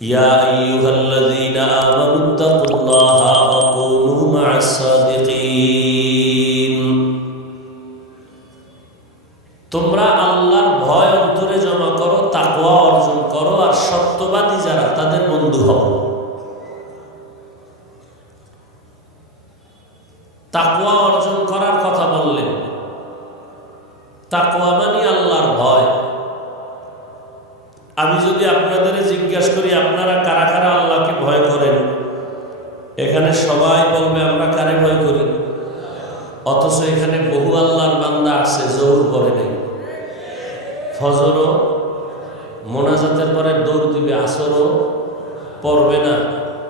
يا أيها الذين آمنوا اتقوا الله وكونوا مع الصادقين. تمرأ অথচ এখানে বহু আল্লাহর বান্দা আছে, জোর করে নেই। ফজরও মোনাজাতের পরে দৌড় দিবে, আসরও পড়বে না।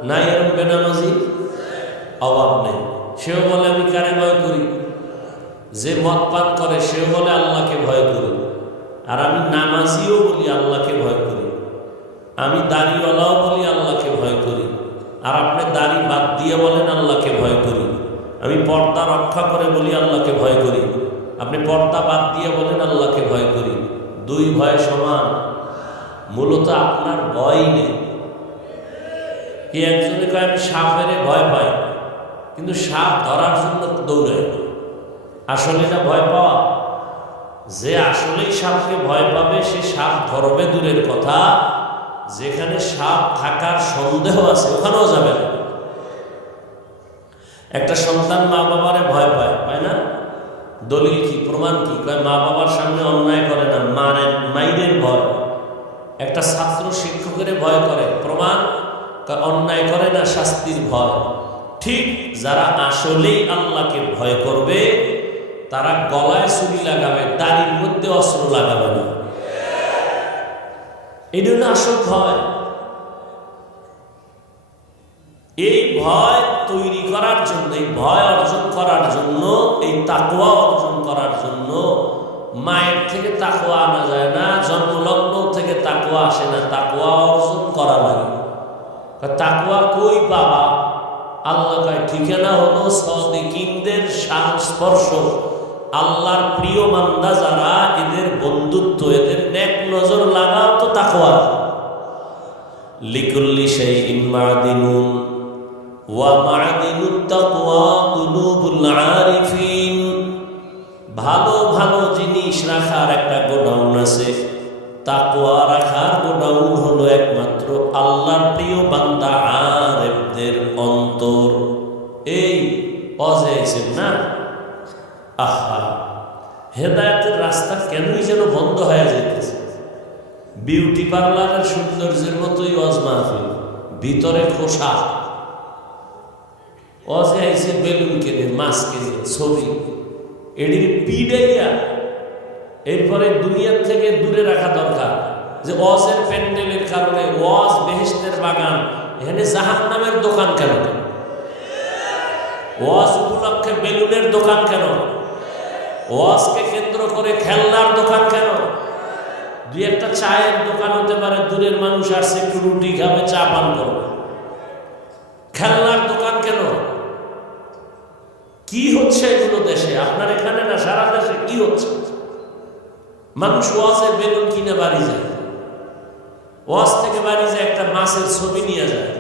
নাই এরকম বেনামাজি? অভাব নেই। সেও বলে, আমি কারে ভয় করি? যে পান করে, সেও বলে, আল্লাহকে ভয় করি। আর আমি নামাজিও বলি, আল্লাহকে ভয় করি। আমি দাড়িওয়ালাও বলি, আল্লাহকে ভয় করি। আর আপনি দাড়ি বাদ দিয়ে বলেন, আল্লাহকে ভয় করি। আমি পর্দা রক্ষা করে বলি, আল্লাহকে ভয় করি। আপনি পর্দা বাদ দিয়ে বলেন, আল্লাহকে ভয় করি। দুই ভয় সমান। মূলত আপনার ভয় নেই। কি একজনে কয়, আমি সাপেরে ভয় পাই, কিন্তু সাপ ধরার জন্য দৌড়ায়। আসলে না ভয় পাওয়া? যে আসলেই সাপকে ভয় পাবে, সে সাপ ধরবে দূরের কথা। যেখানে সাপ থাকার সন্দেহ আছে, ওখানেও যাবে না। একটা সন্তান মা বাবারে ভয় পায় পায় না? দলিল কি, প্রমাণ কি? কয়, মা বাবার সামনে অন্যায় করে না মানের মাইনের ভয়। একটা ছাত্র শিক্ষকের ভয় করে, প্রমাণ? অন্যায় করে না, শাস্তির ভয়। ঠিক যারা আসলেই আল্লাহকে ভয় করবে, তারা গলায় ছুরি লাগাবে, দাড়ির মধ্যে অস্ত্র লাগাবে না। এটা হলো আসল ভয়। এই ভয় তৈরি করার জন্য, এই ভয় অর্জন করার জন্য, এই তাকুয়া অর্জন করার জন্য মায়ের থেকে তাকুয়া আনা যায় না, জন্মলগ্ন থেকে তাকুয়া আসে না তাকুয়া অর্জন করা লাগে। তাকুয়া কই বাবা আল্লাহ কয়, ঠিকানা হলো সদিকিনদের সংস্পর্শ আল্লাহর প্রিয় মান্দা যারা, এদের বন্ধুত্ব, এদের নেক নজর লাগাও তো তাকওয়া। লিকুল্লি সেই ইমাদিনুন ভালো ভালো জিনিস রাখার একটা গোডাউন আছে। তাকওয়া রাখার গোডাউন হলো একমাত্র আল্লাহর প্রিয় বান্দা আরেফদের অন্তর। এই অজেছেন না? আহা, হেদায়তের রাস্তা কেনই যেন বন্ধ হয়ে যেতেছে বিউটি পার্লারের সৌন্দর্যের মতোই অজ ভিতরে খোসা। অজে আইসে বেলুন কেনে মাছ কেনে ছবি। এটির পিডাইয়া, এরপরে দুনিয়ার থেকে দূরে রাখা দরকার যে অজের প্যান্ডেলের কারণে ওয়াজ বেহেস্তের বাগান, এখানে জাহান নামের দোকান কেন? ওয়াজ উপলক্ষে বেলুনের দোকান কেন? ওয়াজকে কেন্দ্র করে খেলনার দোকান কেন? দুই একটা চায়ের দোকান হতে পারে, দূরের মানুষ আসছে, একটু রুটি খাবে, চা পান করবে। খেলনার দোকান কেন? কি হচ্ছে এগুলো দেশে? আপনার এখানে না সারা দেশে কি হচ্ছে? মানুষ ওয়াজে বেলুন কিনে বাড়ি যায়। ওয়াজ থেকে বাড়ি যায়, একটা মাছের ছবি নিয়ে যায়।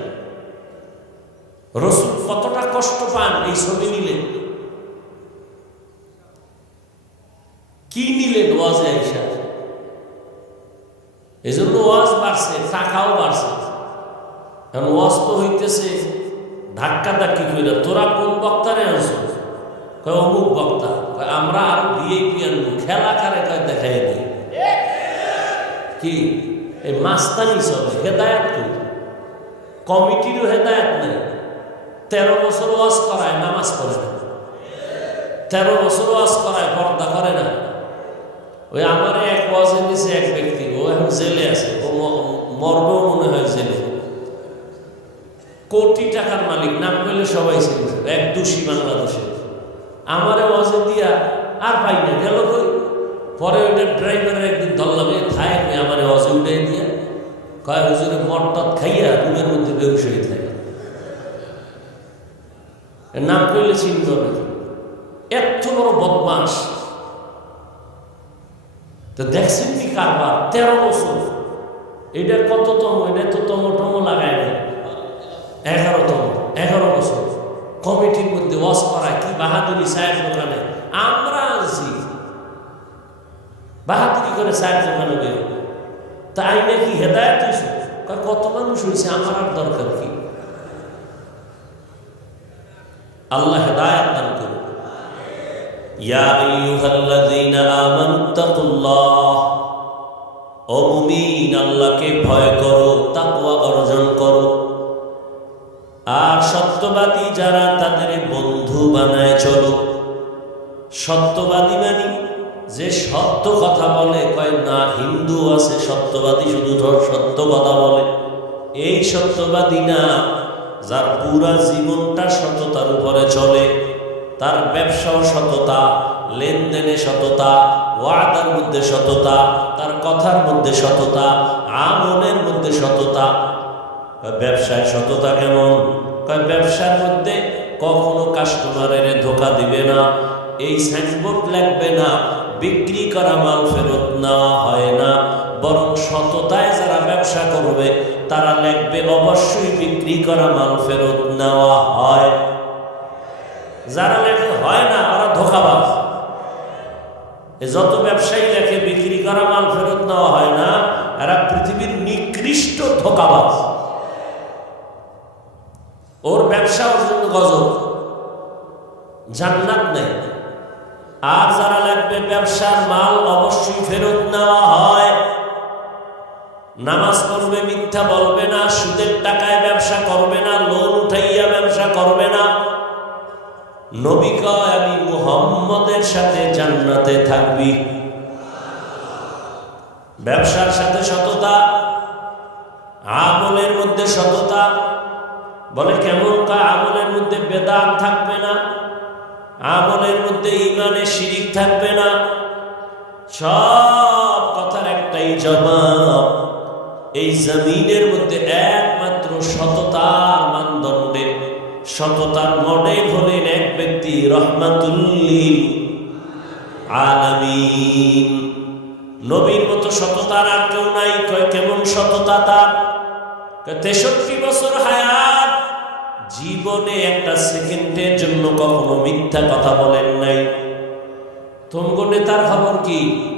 রসুল কতটা কষ্ট পান এই ছবি নিলে। কি নিলেন ওয়াজে আইসা? এই জন্য ওয়াজ বাড়ছে, টাকাও বাড়ছে। কারণ ওয়াজ তো হইতেছে ধাক্কা ধাক্কি কইরা, তোরা কোন বক্তারে আনছো? কয়, অমুক বক্তা। কয়, আমরা আরও ভিআইপি আনব। খেলা কারে কয়, দেখাই দিই কি? এই মাস্তানি সব হেদায়াত কই? কমিটিরও হেদায়াত নেই। তেরো বছর ওয়াজ করায়, নামাজ পড়ে না। তেরো বছর ওয়াজ করায়, পর্দা করে না। ওই আমার এক ওয়াজে নিছে এক ব্যক্তি, ও এখন জেলে আছে। ও মরবেও মনে হয় জেলে। কোটি টাকার মালিক, নাম করলে সবাই চিনবে এক দোষী বাংলাদেশে। আমার ওয়াজে দিয়া আর পাই না, গেল কই? পরে ওইটা ড্রাইভারের একদিন ধরলাম এ থায় আমার ওয়াজে উঠে দিয়া কয়, হুজুরে মটটত খাইয়া রুমের মধ্যে বেউস হয়ে থাকে। নাম করলে চিনতে হবে। এত বড় বদমাস তো দেখছেন কি কারবার? তেরো বছর। এটা কততম? এটা তো তম টম এগারোতম এগারো বছর। কমিটির মধ্যে ওয়াস করা কি? বাহাদুরি সাহেব দোকানে। আমরা আসি বাহাদুরি করে সাহেব দোকানে বের তা আই নাকি হেদায়ত হয়েছে কত মানুষ হয়েছে আমার আর দরকার কি? আল্লাহ হেদায়ত দান করুন ইয়া আইয়ুহাল্লাযীনা আমানু তাকুল্লাহ। ও মুমিন আল্লাহকে ভয় করো, তাকওয়া অর্জন করো সত্যবাদী যারা তাদের বন্ধু বানায় চলো সত্যবাদী মানি যে সত্য কথা বলে, কয়, না, হিন্দু আছে, সত্যবাদী শুধু ধর সত্য কথা বলে। এই সত্যবাদী না, যার পুরা জীবনটা সততার উপরে চলে। তার ব্যবসাও সততা, লেনদেনে সততা, ওয়াদার মধ্যে সততা, তার কথার মধ্যে সততা, আমলের মধ্যে সততা। ব্যবসায় সততা কেমন? ব্যবসার মধ্যে কখনো কাস্টমারের ধোকা দিবে না। এই সাইনবোর্ড লাগবে না, বিক্রি করা মাল ফেরত নেওয়া হয় না। বরং সততায় যারা ব্যবসা করবে, তারা লাগবে অবশ্যই বিক্রি করা মাল ফেরত নেওয়া হয়। যারা লেখে হয় না, ওরা ধোকাবাজ। যত ব্যবসায়ী লেখে বিক্রি করা মাল ফেরত নেওয়া হয় না, এরা পৃথিবীর নিকৃষ্ট ধোকাবাজ। ওর ব্যবসা ওর জন্য গজব। জান্নাত নেই। আর যারা লাগবে ব্যবসার মাল অবশ্যই ফেরত নেওয়া হয়। নামাজ পড়বে, মিথ্যা বলবে না, সুদের টাকায় ব্যবসা করবে না, লোন উঠাইয়া ব্যবসা করবে না। নবী কয়, আমি মুহাম্মদের সাথে জান্নাতে থাকবি। ব্যবসার সাথে সততা, আমলের মধ্যে সততা বলে কেমন কা আমলের মধ্যে বেদাত থাকবে না? আমলের মধ্যে ইমানে শিরিক থাকবে না? সব কথার একটাই জবাব, এই জমিনের মধ্যে একমাত্র সততার মানদণ্ডে। সততার মডেল হলেন এক ব্যক্তি রহমাতুল্লিল আলামিন। নবীর মতো সততার আর কেউ নাই কেমন সততা তার? তেষট্টি বছর হায়াত জীবনে একটা সেকেন্ডের জন্য কখনো মিথ্যা কথা বলেন নাই। তোমগো নেতার খবর কি?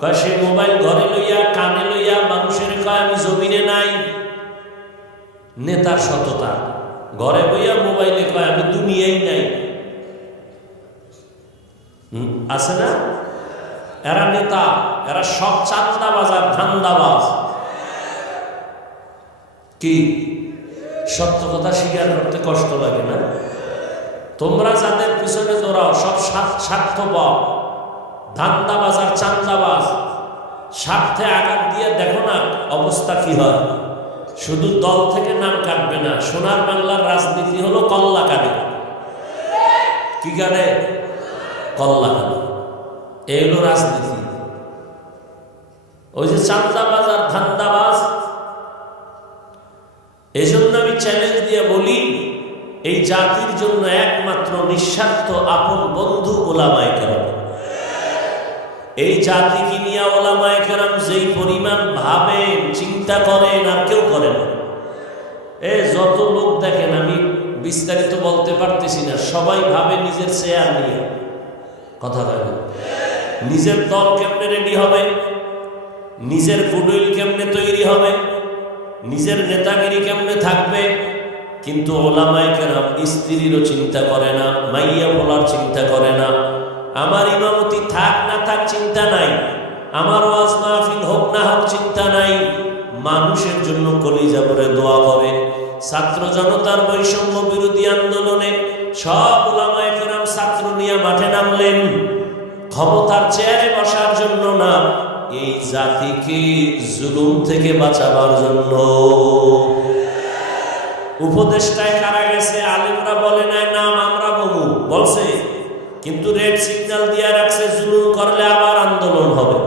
কয়, সে মোবাইল ঘরে লইয়া, কানে লইয়া মানুষের কয়, আমি জমিনে নাই। নেতার সততা। ঘরে বইয়া মোবাইলে কয়, আমি দুনিয়াই নাই। আছে না? এরা নেতা, এরা সব চান্দাবাজ আর ধান্দাবাজ। কি? সত্য কথা স্বীকার করতে কষ্ট লাগে না। তোমরা যাদের পিছনে দৌড়াও, সব স্বার্থ- স্বার্থপর। ধান্দাবাজ আর চান্দাবাজ। স্বার্থে আঘাত দিয়ে দেখো না অবস্থা কি হয়। শুধু দল থেকে নাম কাটবে না। সোনার বাংলার রাজনীতি হলো কল্লা কি কাটে কল্লা এই হলো রাজনীতি। ওই যে চান্দাবাজ আর ধান্দাবাজ এই জন্য আমি চ্যালেঞ্জ দিয়ে বলি, এই জাতির জন্য একমাত্র নিঃস্বার্থ আপন বন্ধু ওলামায় কেরাম। এই জাতিকে নিয়ে ওলামায় কেরাম যেই পরিমাণ ভাবেন, চিন্তা করেন, আর কেউ করে না। এ, যত লোক দেখেন, আমি বিস্তারিত বলতে পারতেছি না, সবাই ভাবে নিজের চেয়ার নিয়ে। কথা বলে নিজের দল কেমনে রেডি হবে? নিজের গুডউইল কেমনে তৈরি হবে? নিজের নেতাগিরি কেমনে থাকবে? কিন্তু ওলামায় কেরাম স্ত্রীরও চিন্তা করে না, মাইয়া বলার চিন্তা করে না। আমার ইমামতি থাক না থাক চিন্তা নাই, আমার ওয়াজ মাহফিল হোক না হোক চিন্তা নাই। মানুষের জন্য কলিজা করে দোয়া করে। ছাত্র জনতার বৈষম্য বিরোধী আন্দোলনে সব ওলামায় কেরাম ছাত্র নিয়ে মাঠে নামলেন। ক্ষমতার চেয়ারে বসার জন্য না এই জাতিকে জুলুম থেকে বাঁচাবার জন্য। উপদেষ্টায় কারা গেছে? আলিমরা বলে নাই, নাম আমরা বলব। বলছে, কিন্তু রেড সিগন্যাল দিয়ে রাখছে, জুলুম করলে আবার আন্দোলন হবে।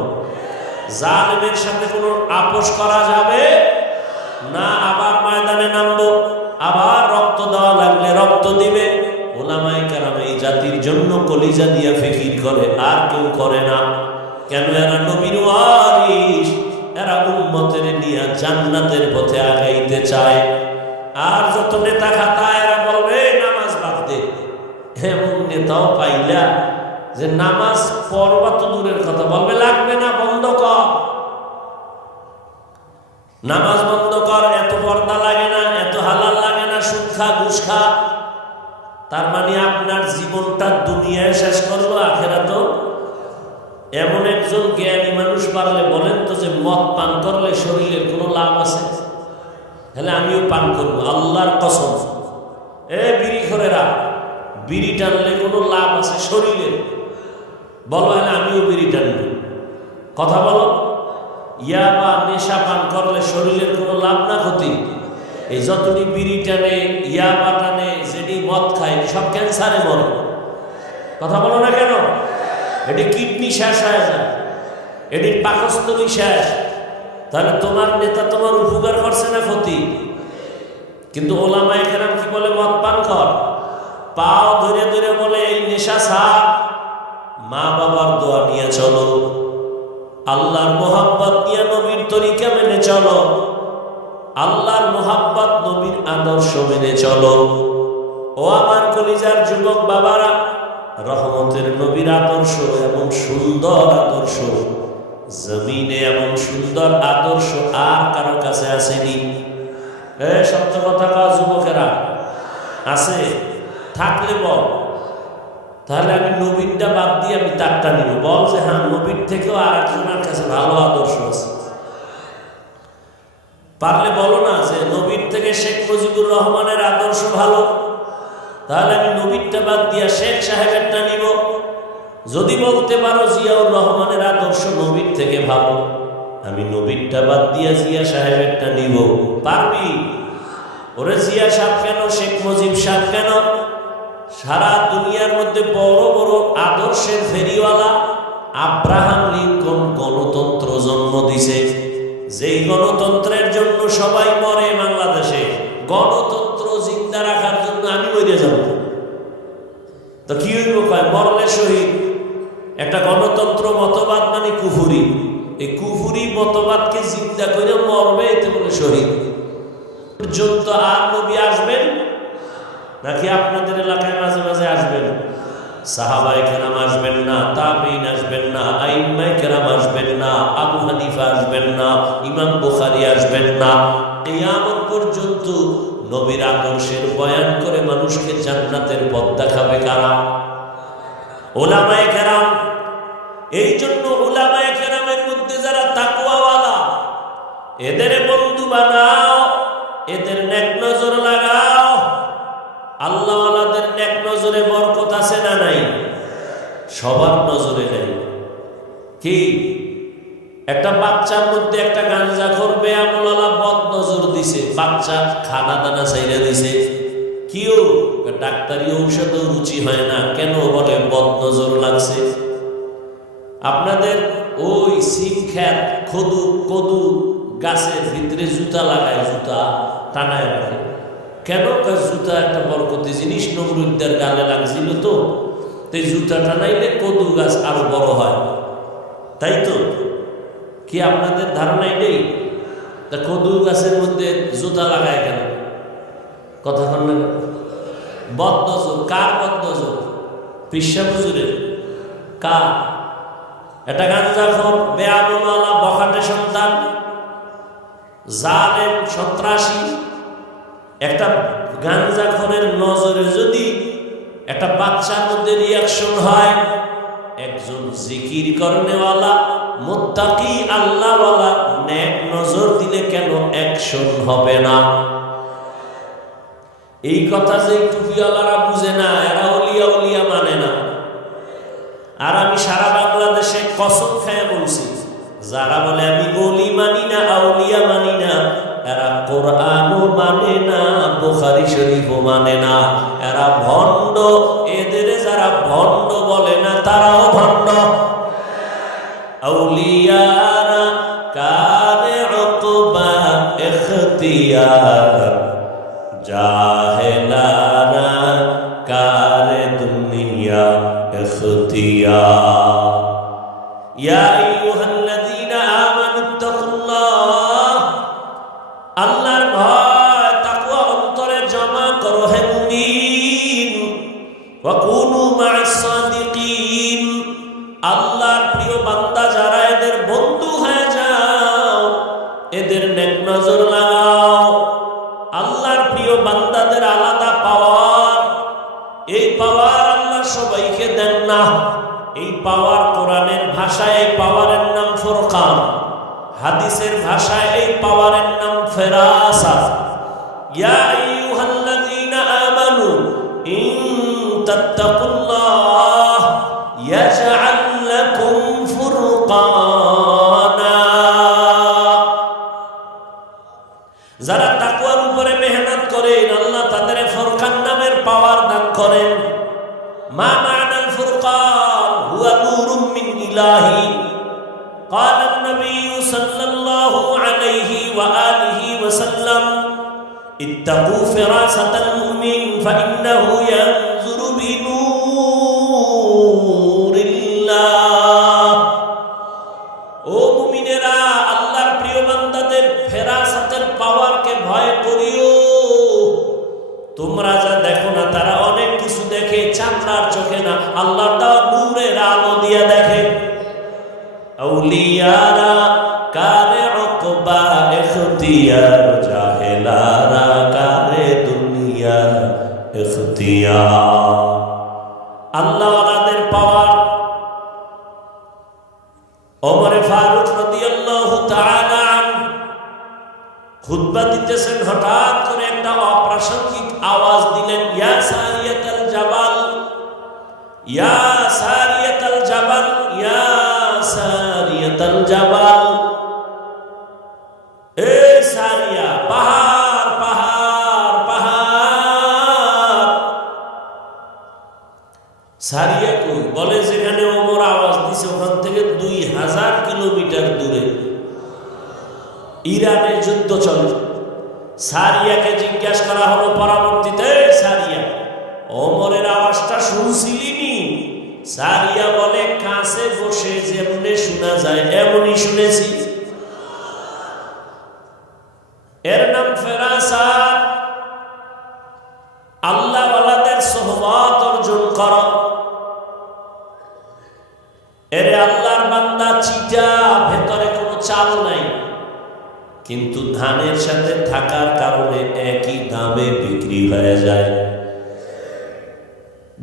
জালিমের সাথে কোনো আপোষ করা যাবে? না, আবার ময়দানে নামবো, আবার রক্ত দেওয়া লাগলে রক্ত দিবে। ওলামাই কারাম এই জাতির জন্য কলিজা দিয়া ফিকির করে, আর কেউ করে না। কেন এরা নবীর ওয়ারিস এরা উম্মতের নিয়ে জান্নাতের পথে আগাইতে চায়। আর যত নেতা খাতা এরা বলবে, নামাজ বাদ দে। এমন নেতাও পাইলা যে নামাজ পড়বা তো দূরের কথা, বলবে, লাগবে না, বন্ধ কর। নামাজ বন্ধ কর, এত পর্দা লাগে না, এত হালাল লাগে না, সুদ খা, ঘুষ খা। তার মানে আপনার জীবনটা দুনিয়ায় শেষ করল আখেরা তো এমন একজন জ্ঞানী মানুষ পারলে বলেন তো যে মদ পান করলে শরীরের কোনো লাভ আছে? তাহলে আমিও পান করব, আল্লাহর কসম। এ বিড়ি খরেরা, বিড়ি টানলে কোনো লাভ আছে শরীরের? বলো হ্যাঁ আমিও বিড়ি টানবো। কথা বলো, ইয়া বা নেশা পান করলে শরীরের কোনো লাভ না ক্ষতি? এই যতটি বিড়ি টানে, ইয়া বা টানে, যেটি মদ খায়, সব ক্যান্সারে মরে। কথা বলো না কেন? এটি কিডনি শেষ হয়ে যায় এটির পাকস্থলী শেষ। তাহলে তোমার নেতা তোমার উপকার করছে না ক্ষতি? কিন্তু ওলামায় কেরাম কি বলে? মদ পান কর। পাও ধরে ধরে বলে, এই নেশা সার মা বাবার দোয়া নিয়ে চলো। আল্লাহর মোহাব্বত নিয়ে নবীর তরিকা মেনে চলো। আল্লাহর মোহাব্বত নবীর আদর্শ মেনে চলো। ও আমার কলিজার যুবক বাবারা রহমতের নবীর আদর্শ এবং সুন্দর আদর্শ। জমিনে এবং সুন্দর আদর্শ আর কারও কাছে আসেনি। সত্য কথা কা যুবকেরা? আছে। থাকলে বল। তাহলে আমি নবীনটা বাদ দিয়ে আমি তারটা নিব। বল যে হ্যাঁ নবীন থেকেও আর একজনের কাছে ভালো আদর্শ আছে। পারলে বলো না যে, নবীন থেকে শেখ মুজিবুর রহমানের আদর্শ ভালো? তাহলে আমি নবীনটা বাদ দিয়া শেখ সাহেবেরটা নিব। যদি বলতে পারো জিয়াউর রহমানের আদর্শ নবীর থেকে ভালো, আমি নবীনটা বাদ দিয়া জিয়া সাহেবেরটা নিব। পারবি? ওরে জিয়া সাহেব কেন, শেখ মুজিব সাহেব কেন? সারা দুনিয়ার মধ্যে বড় বড় আদর্শের ফেরিওয়ালা আব্রাহাম লিঙ্কন গণতন্ত্র জন্ম দিছে। যেই গণতন্ত্রের জন্য সবাই মরে বাংলাদেশে, গণতন্ত্র মরে যাব। তো কি হইব কয় মরলে শহীদ একটা গণতন্ত্র মতবাদ মানে কুফুরি। এই কুফুরি মতবাদকে জিন্দা করে মরবে এতে বলে শহীদ পর্যন্ত আর নবী আসবেন? নাকি আপনাদের এলাকায় মাঝে মাঝে আসবেন? সাহাবাই কেরাম আসবেন না, তাবেইন আসবেন না আইম্মাই কেরাম আসবেন না, আবু হানিফা আসবেন না, ইমাম বুখারি আসবেন না। কিয়ামত পর্যন্ত নবীর আদর্শের বয়ান করে মানুষকে জান্নাতের পথ দেখাবে কারা? ওলামায় কেরাম, এই জন্য ওলামায়ে কেরামের মধ্যে যারা তাকুয়াওয়ালা এদের বন্ধু বানাও, এদের নেক নজর লাগাও। আল্লাহওয়ালাদের নেক নজরে বরকত আছে না নাই? সবার নজরে নেই। কি? একটা বাচ্চার মধ্যে একটা গাঞ্জা করবে আমলালা দিছে, বাচ্চা খানা দানা চাইরা দিছে। কিও? ডাক্তারি ঔষধও রুচি হয় না, কেন বলে বদ নজর লাগছে? আপনাদের ওই সিম খ্যাত খদু কদু গাছের ভিতরে জুতা লাগায়, জুতা টানায় রাখে। কেন? জুতা একটা বরকতি জিনিস, নমরুদ্দার গালে লাগছিল তো। তাই জুতা টানাইলে কদু গাছ আরও বড় হয়। তাই তো? কি আপনাদের ধারণাই নেই? তা কদু গাছের মধ্যে জুতা লাগায় কেন? কথা কন না বদনজর, কার বদনজর? পিসা হুজুরের। কার? এটা গাঞ্জা খর বেআলা বখাটে সন্তান, জালেম, সন্ত্রাসী। একটা গাঞ্জাখরের নজরে যদি একটা বাচ্চার মধ্যে রিয়াকশন হয়, একজন জিকির করনেওয়ালা, মোত্তাকি আল্লাহওয়ালা নজর কেন অ্যাকশন হবে না। এই কথা যে টুপিওয়ালারা এখতিয়ার জাহেলারা কারে দুনিয়া এখতিয়া ইয়া হাদিসের ভাষায় এই পাওয়ারের নাম ফেরাসা। ইয়া আইয়ুহাল্লাযীনা আমানু ইন তাত্তাকুল্লাহ وآله وسلم. اتقوا فراسة المؤمن فإنه ينظر بنور. খুতবা দিতেছেন, হঠাৎ করে একটা অপ্রাসঙ্গিক আওয়াজ দিলেন, ইয়া সারিয়াতাল জাবাল, ইয়া জাবাল, এ সারিয়া, পাহাড় পাহাড় পাহাড়। সারিয়া ইরানে যুদ্ধ চলে। সারিয়াকে জিজ্ঞাসা করা হলো পরবর্তীতে সারিয়া অমরের আওয়াজটা শুনছিলিনি? সারিয়া বলে, কাছে বসে যেমনে শোনা যায়, এমনই শুনেছি। এর নাম ফেরাসাত কিন্তু ধানের সাথে থাকার কারণে একই দামে বিক্রি হয়ে যায়।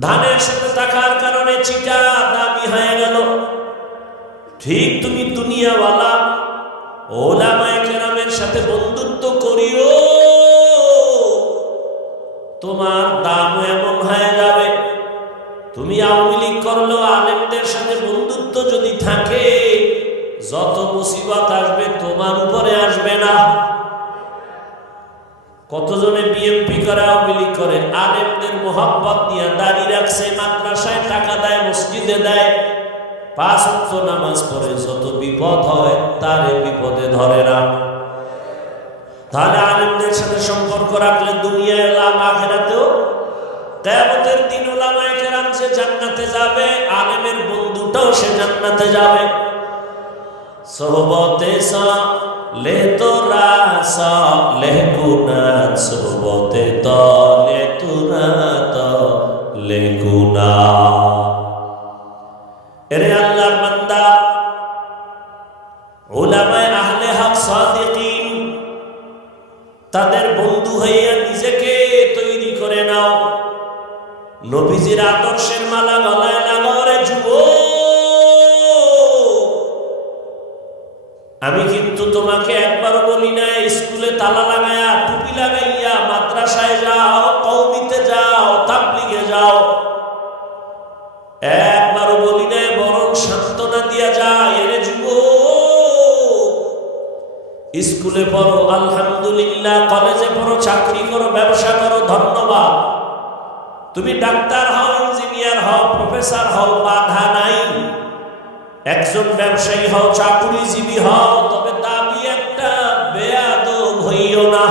ধানের সাথে থাকার কারণে চিটা দামি হয়ে গেল। ঠিক তুমি দুনিয়াওয়ালা, ওলামায়ে কেরামের সাথে বন্ধুত্ব করিও। তোমার দামও এমন হয়ে যাবে। তুমি আওয়ামী লীগ করলেও আলেমদের সাথে বন্ধুত্ব যদি থাকে যত মুসিবত আসবে, তোমার উপরে আসবে না। কতজনে বিএমপি করে, আওয়ামী লীগ করে, আলেমদের মোহাম্মত নিয়ে দাঁড়িয়ে রাখছে, মাদ্রাসায় টাকা দেয়, মসজিদে দেয়। পাঁচ নামাজ পড়ে, যত বিপদ হয়, তারে বিপদে ধরে না। তাহলে আলেমদের সাথে সম্পর্ক রাখলে দুনিয়ায় লাভ আখেরাতেও? কেয়ামতের দিন ওলামায়ে কেরাম যে জান্নাতে যাবে, আলেমের বন্ধুটাও সে জান্নাতে যাবে। সোহবতে লে তোরা লে গুনা সোহবতে ত লে তোরা ত লে গুনা এরে আল্লাহর বান্দা ওলামায়ে আহলে হক সাদিকিন, তাদের আমি কিন্তু তোমাকে একবার বলি না স্কুলে তালা লাগাইয়া টুপি লাগাইয়া মাদ্রাসায় যাও কৌমিতে যাও, তাবলিগে যাও। একবারও বলি না, বরং সান্ত্বনা দিয়া যায় এরে যুব স্কুলে পড়ো, আলহামদুলিল্লাহ, কলেজে পড়ো, চাকরি করো, ব্যবসা করো, ধন্যবাদ। তুমি ডাক্তার হও, ইঞ্জিনিয়ার হও, প্রফেসর হও, বাধা নাই। একজন ব্যবসায়ী হও চাকুরিজীবী হও তবে দাবি একটা বেয়াদব হইও না।